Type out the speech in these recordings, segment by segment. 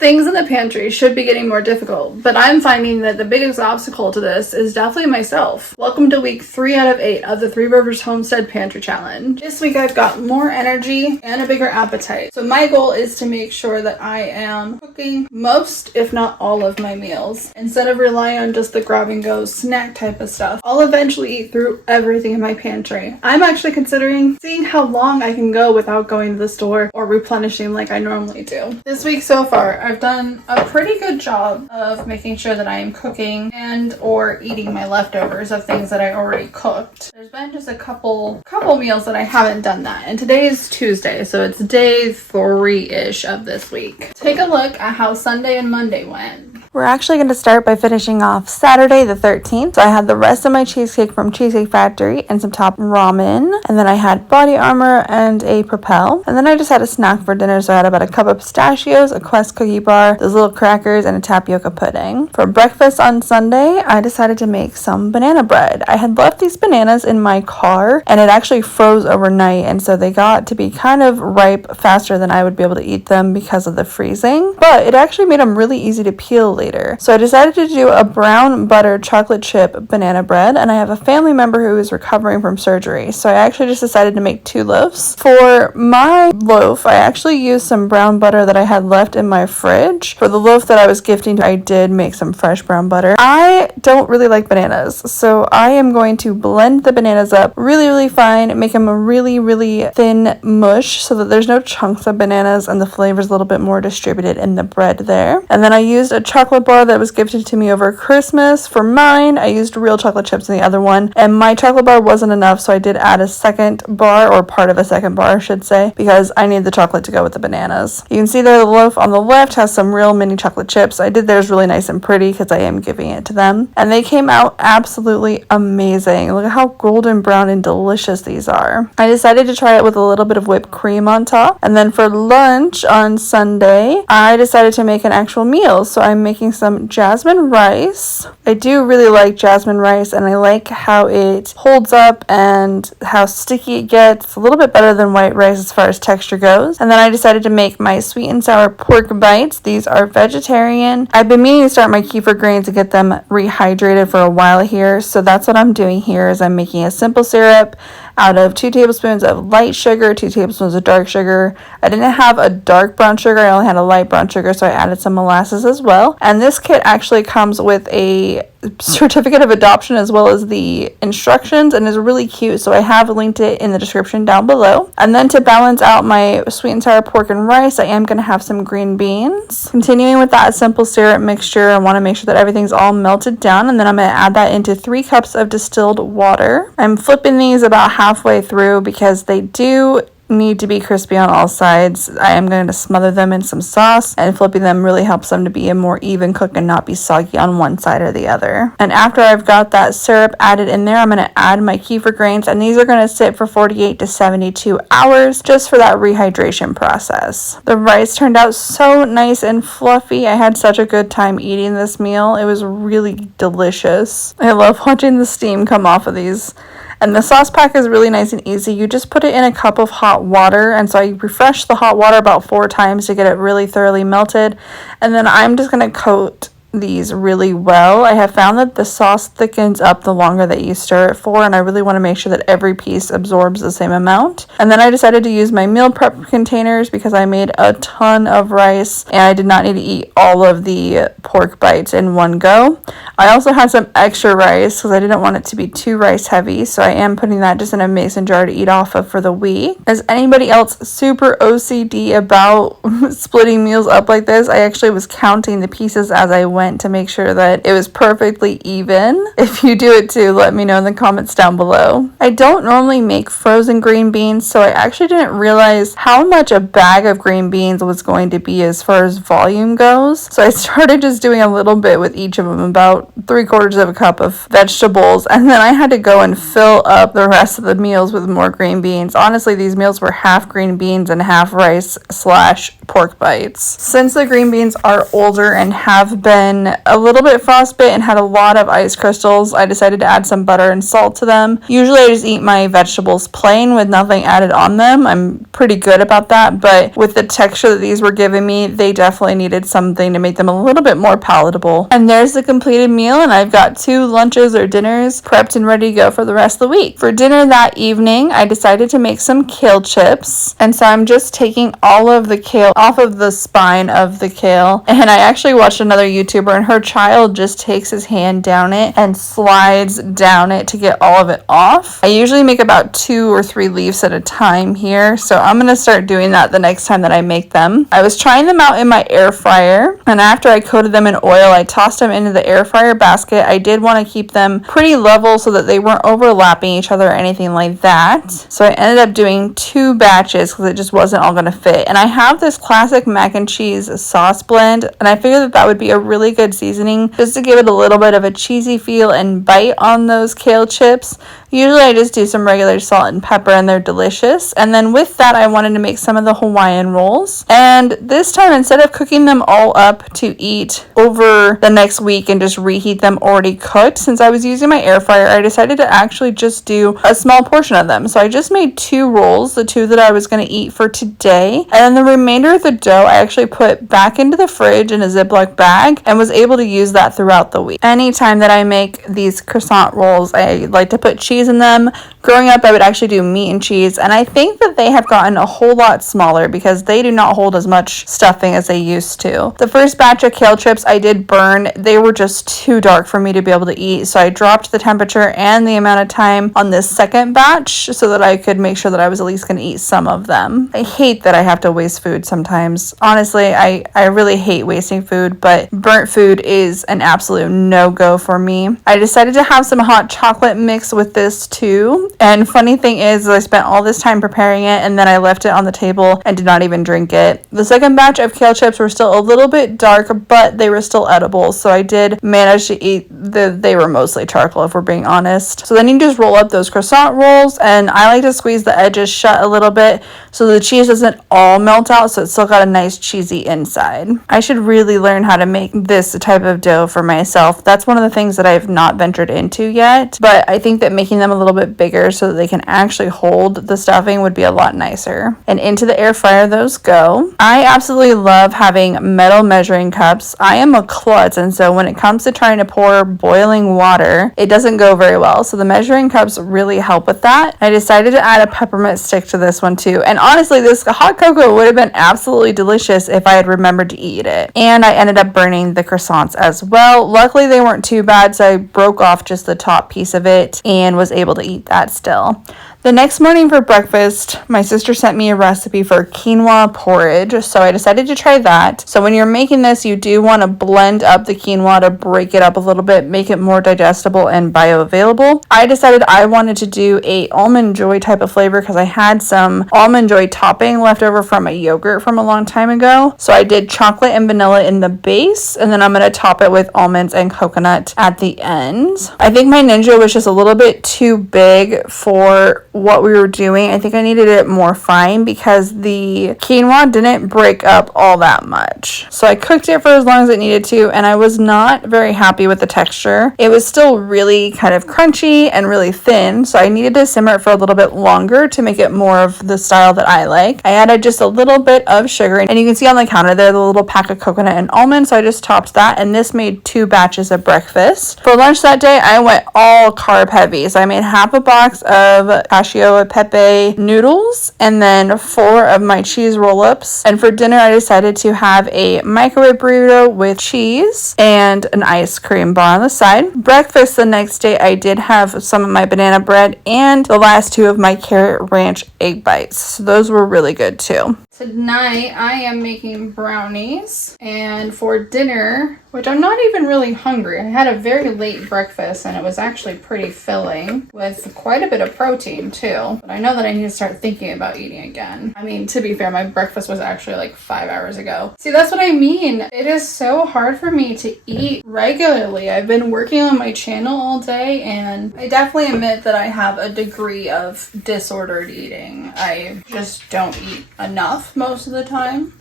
Things in the pantry should be getting more difficult, but I'm finding that the biggest obstacle to this is definitely myself. Welcome to week 3 out of 8 of the Three Rivers Homestead Pantry Challenge. This week I've got more energy and a bigger appetite. So my goal is to make sure that I am cooking most, if not all of my meals. Instead of relying on just the grab and go snack type of stuff, I'll eventually eat through everything in my pantry. I'm actually considering seeing how long I can go without going to the store or replenishing like I normally do. This week so far, I've done a pretty good job of making sure that I am cooking and or eating my leftovers of things that I already cooked. There's been just a couple meals that I haven't done that, and today is Tuesday, so it's day 3-ish of this week. Take a look at how Sunday and Monday went. We're actually going to start by finishing off Saturday the 13th. So I had the rest of my cheesecake from Cheesecake Factory and some top ramen. And then I had body armor and a Propel. And then I just had a snack for dinner. So I had about a cup of pistachios, a Quest cookie bar, those little crackers, and a tapioca pudding. For breakfast on Sunday, I decided to make some banana bread. I had left these bananas in my car and it actually froze overnight. And so they got to be kind of ripe faster than I would be able to eat them because of the freezing. But it actually made them really easy to peel later. So I decided to do a brown butter chocolate chip banana bread, and I have a family member who is recovering from surgery, so I actually just decided to make 2 loaves. For my loaf, I actually used some brown butter that I had left in my fridge. For the loaf that I was gifting, I did make some fresh brown butter. I don't really like bananas, so I am going to blend the bananas up really fine, make them a really thin mush so that there's no chunks of bananas and the flavor is a little bit more distributed in the bread there. And then I used a chocolate bar that was gifted to me over Christmas. For mine, I used real chocolate chips in the other one, and my chocolate bar wasn't enough, so I did add a second bar, or part of a second bar I should say, because I need the chocolate to go with the bananas. You can see there the loaf on the left has some real mini chocolate chips. I did theirs really nice and pretty because I am giving it to them, and they came out absolutely amazing. Look at how golden brown and delicious these are. I decided to try it with a little bit of whipped cream on top, and then for lunch on Sunday, I decided to make an actual meal, so I'm making some jasmine rice. I do really like jasmine rice, and I like how it holds up and how sticky it gets. It's a little bit better than white rice as far as texture goes. And then I decided to make my sweet and sour pork bites. These are vegetarian. I've been meaning to start my kefir grains and get them rehydrated for a while here, so that's what I'm doing here. Is I'm making a simple syrup out of 2 tablespoons of light sugar, 2 tablespoons of dark sugar. I didn't have a dark brown sugar, I only had a light brown sugar, so I added some molasses as well. And this kit actually comes with a certificate of adoption as well as the instructions, and is really cute, so I have linked it in the description down below. And then to balance out my sweet and sour pork and rice, I am going to have some green beans. Continuing with that simple syrup mixture, I want to make sure that everything's all melted down, and then I'm going to add that into 3 cups of distilled water. I'm flipping these about halfway through because they do need to be crispy on all sides. I am going to smother them in some sauce, and flipping them really helps them to be a more even cook and not be soggy on one side or the other. And after I've got that syrup added in there, I'm going to add my kefir grains, and these are going to sit for 48 to 72 hours just for that rehydration process. The rice turned out so nice and fluffy. I had such a good time eating this meal. It was really delicious. I love watching the steam come off of these. And the sauce pack is really nice and easy. You just put it in a cup of hot water, and so I refresh the hot water about 4 times to get it really thoroughly melted. And then I'm just going to coat these really well. I have found that the sauce thickens up the longer that you stir it for, and I really want to make sure that every piece absorbs the same amount. And then I decided to use my meal prep containers because I made a ton of rice and I did not need to eat all of the pork bites in one go. I also had some extra rice because I didn't want it to be too rice heavy, so I am putting that just in a mason jar to eat off of for the week. Is anybody else super OCD about splitting meals up like this? I actually was counting the pieces as I went to make sure that it was perfectly even. If you do it too, let me know in the comments down below. I don't normally make frozen green beans, so I actually didn't realize how much a bag of green beans was going to be as far as volume goes. So I started just doing a little bit with each of them, about 3/4 of a cup of vegetables, and then I had to go and fill up the rest of the meals with more green beans. Honestly, these meals were half green beans and half rice / pork bites. Since the green beans are older and have been been a little bit frostbit and had a lot of ice crystals, I decided to add some butter and salt to them. Usually I just eat my vegetables plain with nothing added on them. I'm pretty good about that, but with the texture that these were giving me, they definitely needed something to make them a little bit more palatable. And there's the completed meal, and I've got 2 lunches or dinners prepped and ready to go for the rest of the week. For dinner that evening, I decided to make some kale chips, and so I'm just taking all of the kale off of the spine of the kale. And I actually watched another YouTuber, and her child just takes his hand down it and slides down it to get all of it off. I usually make about 2 or 3 leaves at a time here, so I'm gonna start doing that the next time that I make them. I was trying them out in my air fryer, and after I coated them in oil, I tossed them into the air fryer basket. I did want to keep them pretty level so that they weren't overlapping each other or anything like that. So I ended up doing 2 batches because it just wasn't all going to fit. And I have this classic mac and cheese sauce blend, and I figured that that would be a really good seasoning just to give it a little bit of a cheesy feel and bite on those kale chips. Usually I just do some regular salt and pepper, and they're delicious. And then with that, I wanted to make some of the Hawaiian rolls. And this time, instead of cooking them all up to eat over the next week and just reheat them already cooked, since I was using my air fryer, I decided to actually just do a small portion of them. So I just made 2 rolls, the 2 that I was going to eat for today. And then the remainder of the dough, I actually put back into the fridge in a Ziploc bag and was able to use that throughout the week. Anytime that I make these croissant rolls, I like to put cheese in them. Growing up, I would actually do meat and cheese, and I think that they have gotten a whole lot smaller because they do not hold as much stuffing as they used to. The first batch of kale chips I did burn. They were just too dark for me to be able to eat, so I dropped the temperature and the amount of time on this second batch so that I could make sure that I was at least going to eat some of them. I hate that I have to waste food sometimes. Honestly, I really hate wasting food, but burnt food is an absolute no-go for me. I decided to have some hot chocolate mix with this too, and funny thing is I spent all this time preparing it and then I left it on the table and did not even drink it. The second batch of kale chips were still a little bit dark, but they were still edible, so I did manage to eat they were mostly charcoal if we're being honest. So then you just roll up those croissant rolls, and I like to squeeze the edges shut a little bit so the cheese doesn't all melt out, so it's still got a nice cheesy inside. I should really learn how to make this type of dough for myself. That's one of the things that I have not ventured into yet, but I think that making them a little bit bigger so that they can actually hold the stuffing would be a lot nicer. And into the air fryer those go. I absolutely love having metal measuring cups. I am a klutz, and so when it comes to trying to pour boiling water, it doesn't go very well. So the measuring cups really help with that. I decided to add a peppermint stick to this one too. And honestly, this hot cocoa would have been absolutely delicious if I had remembered to eat it. And I ended up burning the croissants as well. Luckily, they weren't too bad, so I broke off just the top piece of it and was able to eat that still. The next morning for breakfast, my sister sent me a recipe for quinoa porridge, so I decided to try that. So when you're making this, you do want to blend up the quinoa to break it up a little bit, make it more digestible and bioavailable. I decided I wanted to do a almond joy type of flavor because I had some almond joy topping left over from a yogurt from a long time ago. So I did chocolate and vanilla in the base, and then I'm going to top it with almonds and coconut at the end. I think my Ninja was just a little bit too big for what we were doing. I think I needed it more fine because the quinoa didn't break up all that much. So I cooked it for as long as it needed to, and I was not very happy with the texture. It was still really kind of crunchy and really thin, so I needed to simmer it for a little bit longer to make it more of the style that I like. I added just a little bit of sugar, and you can see on the counter there the little pack of coconut and almond, so I just topped that, and this made 2 batches of breakfast. For lunch that day, I went all carb heavy, so I made half a box of cacio e pepe noodles and then 4 of my cheese roll-ups. And for dinner, I decided to have a microwave burrito with cheese and an ice cream bar on the side. Breakfast the next day, I did have some of my banana bread and the last 2 of my carrot ranch egg bites. So those were really good too. Tonight, I am making brownies, and for dinner, which I'm not even really hungry. I had a very late breakfast, and it was actually pretty filling with quite a bit of protein too. But I know that I need to start thinking about eating again. I mean, to be fair, my breakfast was actually like 5 hours ago. See, that's what I mean. It is so hard for me to eat regularly. I've been working on my channel all day, and I definitely admit that I have a degree of disordered eating. I just don't eat enough most of the time.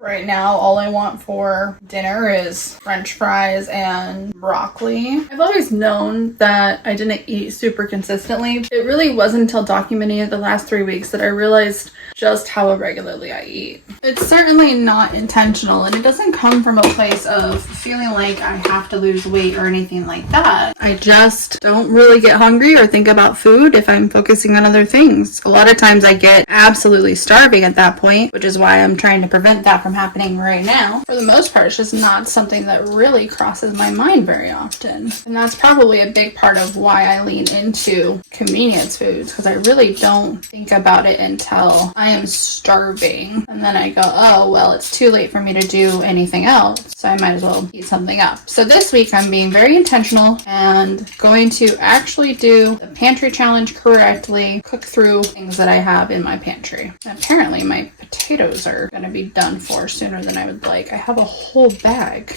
Right now, all I want for dinner is French fries and broccoli. I've always known that I didn't eat super consistently. It really wasn't until documenting it the last 3 weeks that I realized just how irregularly I eat. It's certainly not intentional, and it doesn't come from a place of feeling like I have to lose weight or anything like that. I just don't really get hungry or think about food if I'm focusing on other things. A lot of times I get absolutely starving at that point, which is why I'm trying to prevent that from happening right now. For the most part, it's just not something that really crosses my mind very often. And that's probably a big part of why I lean into convenience foods, because I really don't think about it until I am starving. And then I go, oh, well, it's too late for me to do anything else, so I might as well eat something up. So this week I'm being very intentional and going to actually do the pantry challenge correctly, cook through things that I have in my pantry. And apparently my potatoes are going to be done for sooner than I would like. I have a whole bag.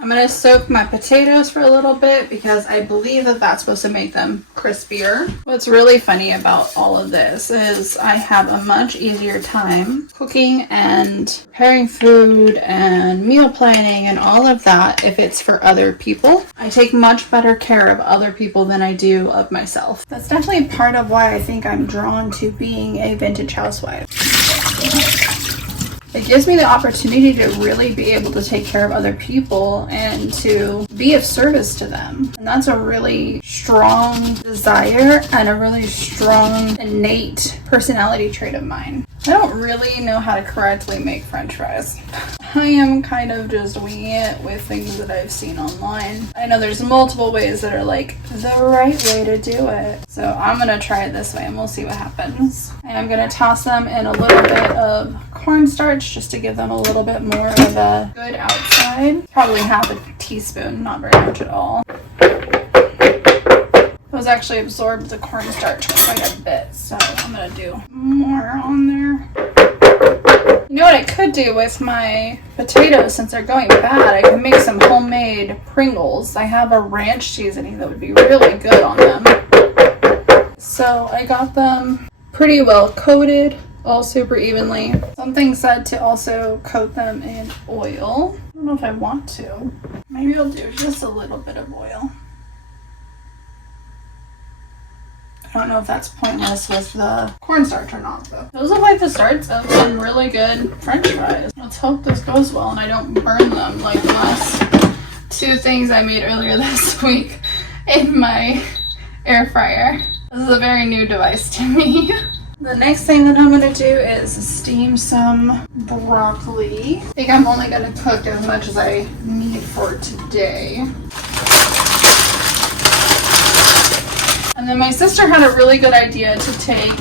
I'm going to soak my potatoes for a little bit because I believe that that's supposed to make them crispier. What's really funny about all of this is I have a much easier time cooking and preparing food and meal planning and all of that if it's for other people. I take much better care of other people than I do of myself. That's definitely part of why I think I'm drawn to being a vintage housewife. It gives me the opportunity to really be able to take care of other people and to be of service to them. And that's a really strong desire and a really strong innate personality trait of mine. I don't really know how to correctly make French fries. I am kind of just winging it with things that I've seen online. I know there's multiple ways that are like the right way to do it. So I'm gonna try it this way and we'll see what happens. I am gonna toss them in a little bit of cornstarch just to give them a little bit more of a good outside. Probably half a teaspoon, not very much at all. Those actually absorbed the cornstarch quite a bit, so I'm gonna do more on there. You know what I could do with my potatoes, since they're going bad, I can make some homemade Pringles. I have a ranch seasoning that would be really good on them. So I got them pretty well coated, all super evenly. Something said to also coat them in oil. I don't know if I want to. Maybe I'll do just a little bit of oil. I don't know if that's pointless with the cornstarch or not, though. Those look like the starts of some really good French fries. Let's hope this goes well and I don't burn them like the last 2 things I made earlier this week in my air fryer. This is a very new device to me. The next thing that I'm going to do is steam some broccoli. I think I'm only going to cook as much as I need for today. And then my sister had a really good idea to take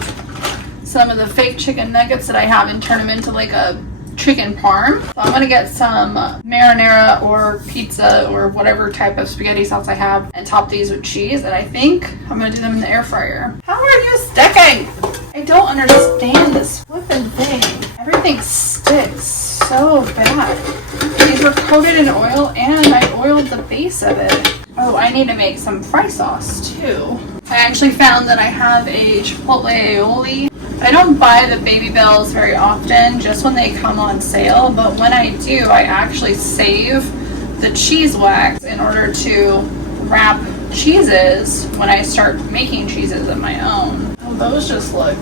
some of the fake chicken nuggets that I have and turn them into like a chicken parm. So I'm gonna get some marinara or pizza or whatever type of spaghetti sauce I have and top these with cheese. And I think I'm gonna do them in the air fryer. How are you sticking? I don't understand this flippin' thing. Everything sticks so bad. These were coated in oil and I oiled the base of it. Oh, I need to make some fry sauce too. I actually found that I have a chipotle aioli. I don't buy the Baby Bells very often, just when they come on sale, but when I do, I actually save the cheese wax in order to wrap cheeses when I start making cheeses of my own. Oh, those just look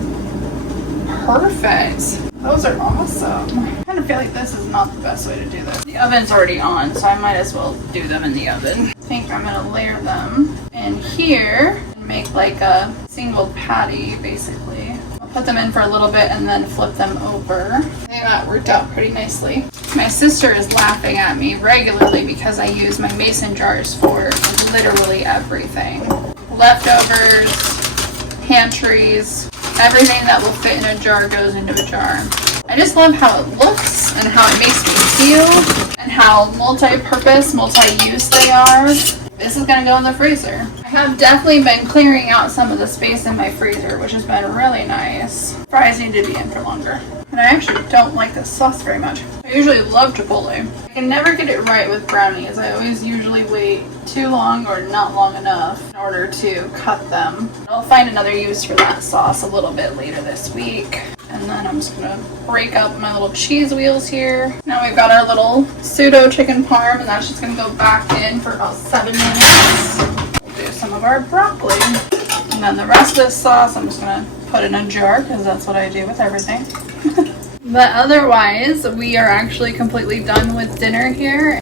perfect. Those are awesome. I kind of feel like this is not the best way to do this. The oven's already on, so I might as well do them in the oven. I think I'm gonna layer them in here and make like a single patty, basically. I'll put them in for a little bit and then flip them over. I think that worked out pretty nicely. My sister is laughing at me regularly because I use my mason jars for literally everything. Leftovers, pantries, everything that will fit in a jar goes into a jar. I just love how it looks and how it makes me feel and how multi-purpose, multi-use they are. This is gonna go in the freezer. I have definitely been clearing out some of the space in my freezer, which has been really nice. Fries need to be in for longer. And I actually don't like this sauce very much. I usually love Chipotle. I can never get it right with brownies. I always usually wait too long or not long enough in order to cut them. I'll find another use for that sauce a little bit later this week. And then I'm just gonna break up my little cheese wheels here. Now we've got our little pseudo chicken parm, and that's just gonna go back in for about 7 minutes. We'll do some of our broccoli. And then the rest of this sauce I'm just gonna put in a jar, because that's what I do with everything. But otherwise, we are actually completely done with dinner here.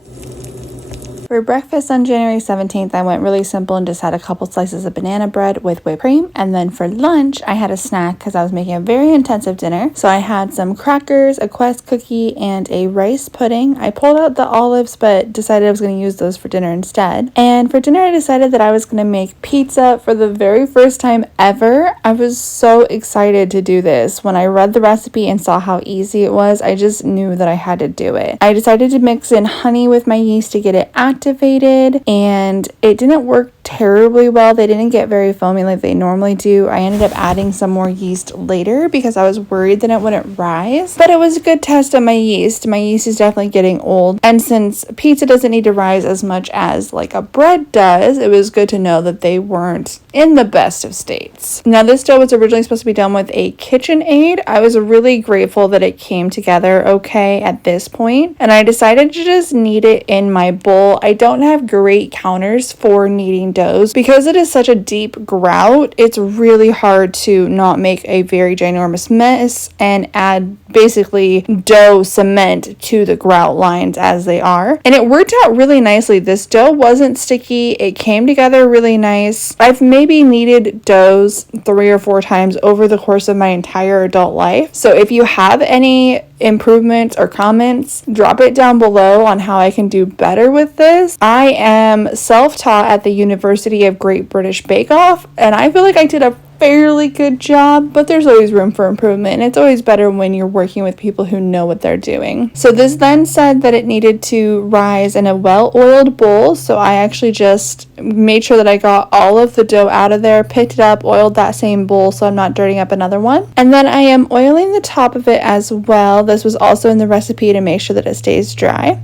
For breakfast on January 17th, I went really simple and just had a couple slices of banana bread with whipped cream. And then for lunch, I had a snack because I was making a very intensive dinner. So I had some crackers, a Quest cookie, and a rice pudding. I pulled out the olives, but decided I was going to use those for dinner instead. And for dinner, I decided that I was going to make pizza for the very first time ever. I was so excited to do this. When I read the recipe and saw how easy it was, I just knew that I had to do it. I decided to mix in honey with my yeast to get it activated, and it didn't work terribly well. They didn't get very foamy like they normally do. I ended up adding some more yeast later because I was worried that it wouldn't rise, but it was a good test of my yeast. My yeast is definitely getting old, and since pizza doesn't need to rise as much as like a bread does, it was good to know that they weren't in the best of states. Now, this dough was originally supposed to be done with a KitchenAid. I was really grateful that it came together okay at this point, and I decided to just knead it in my bowl. I don't have great counters for kneading doughs because it is such a deep grout. It's really hard to not make a very ginormous mess and add basically dough cement to the grout lines as they are, and it worked out really nicely. This dough wasn't sticky. It came together really nice. I've maybe kneaded doughs 3 or 4 times over the course of my entire adult life, so if you have any improvements or comments, drop it down below on how I can do better with this. I am self-taught at the University of Great British Bake Off, and I feel like I did a fairly good job, but there's always room for improvement, and it's always better when you're working with people who know what they're doing. So this then said that it needed to rise in a well-oiled bowl, so I actually just made sure that I got all of the dough out of there, picked it up, oiled that same bowl so I'm not dirtying up another one, and then I am oiling the top of it as well. This was also in the recipe to make sure that it stays dry.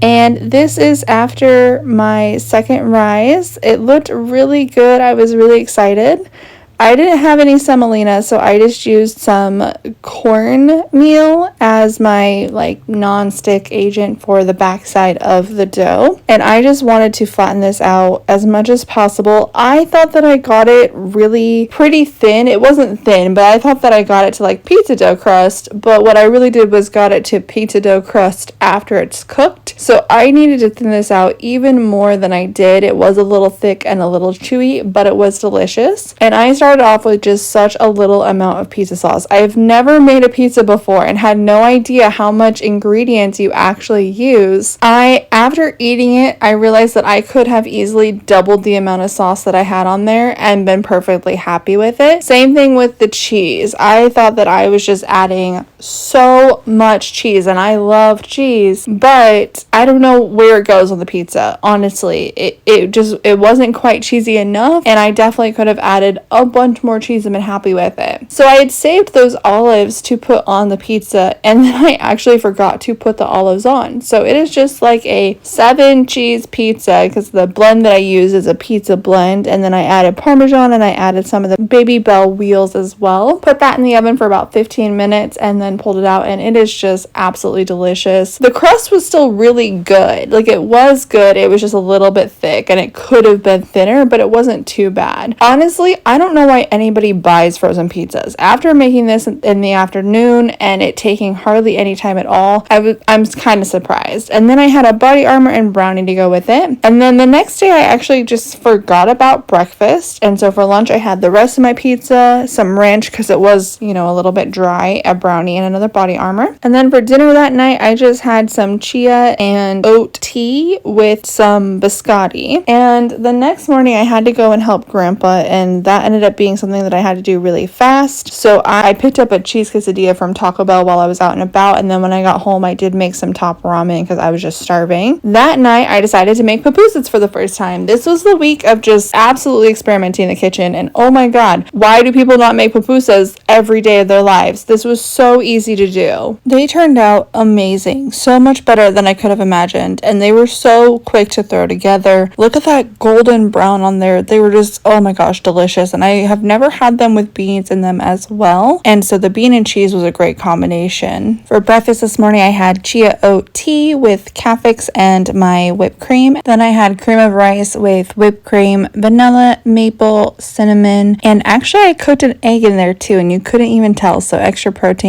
And this is after my second rise. It looked really good. I was really excited. I didn't have any semolina, so I just used some cornmeal as my non-stick agent for the backside of the dough. And I just wanted to flatten this out as much as possible. I thought that I got it really pretty thin. It wasn't thin, but I thought that I got it to pizza dough crust. But what I really did was got it to pizza dough crust after it's cooked. So I needed to thin this out even more than I did. It was a little thick and a little chewy, but it was delicious. And I started off with just such a little amount of pizza sauce. I've never made a pizza before and had no idea how much ingredients you actually use. After eating it, I realized that I could have easily doubled the amount of sauce that I had on there and been perfectly happy with it. Same thing with the cheese. I thought that I was just adding so much cheese, and I love cheese, but I don't know where it goes on the pizza. Honestly, it wasn't quite cheesy enough, and I definitely could have added a bunch more cheese and been happy with it. So I had saved those olives to put on the pizza, and then I actually forgot to put the olives on. So it is just like a 7 cheese pizza, because the blend that I use is a pizza blend, and then I added Parmesan and I added some of the Baby Bell wheels as well. Put that in the oven for about 15 minutes and then pulled it out, and it is just absolutely delicious. The crust was still really good. It was good. It was just a little bit thick, and it could have been thinner, but it wasn't too bad. Honestly, I don't know why anybody buys frozen pizzas. After making this in the afternoon and it taking hardly any time at all, I'm kind of surprised. And then I had a body armor and brownie to go with it. And then the next day I actually just forgot about breakfast, and so for lunch I had the rest of my pizza, some ranch because it was a little bit dry, a brownie, and another body armor. And then for dinner that night I just had some chia and oat tea with some biscotti. And the next morning I had to go and help Grandpa, and that ended up up being something that I had to do really fast. So I picked up a cheese quesadilla from Taco Bell while I was out and about, and then when I got home, I did make some top ramen because I was just starving. That night, I decided to make Papusas for the first time. This was the week of just absolutely experimenting in the kitchen, and oh my god, why do people not make Papusas every day of their lives? This was so easy to do. They turned out amazing, so much better than I could have imagined, and they were so quick to throw together. Look at that golden brown on there. They were just, oh my gosh, delicious, and I have never had them with beans in them as well, and so the bean and cheese was a great combination. For breakfast this morning, I had chia oat tea with Cafix and my whipped cream. Then I had cream of rice with whipped cream, vanilla, maple, cinnamon, and actually I cooked an egg in there too, and you couldn't even tell, so extra protein.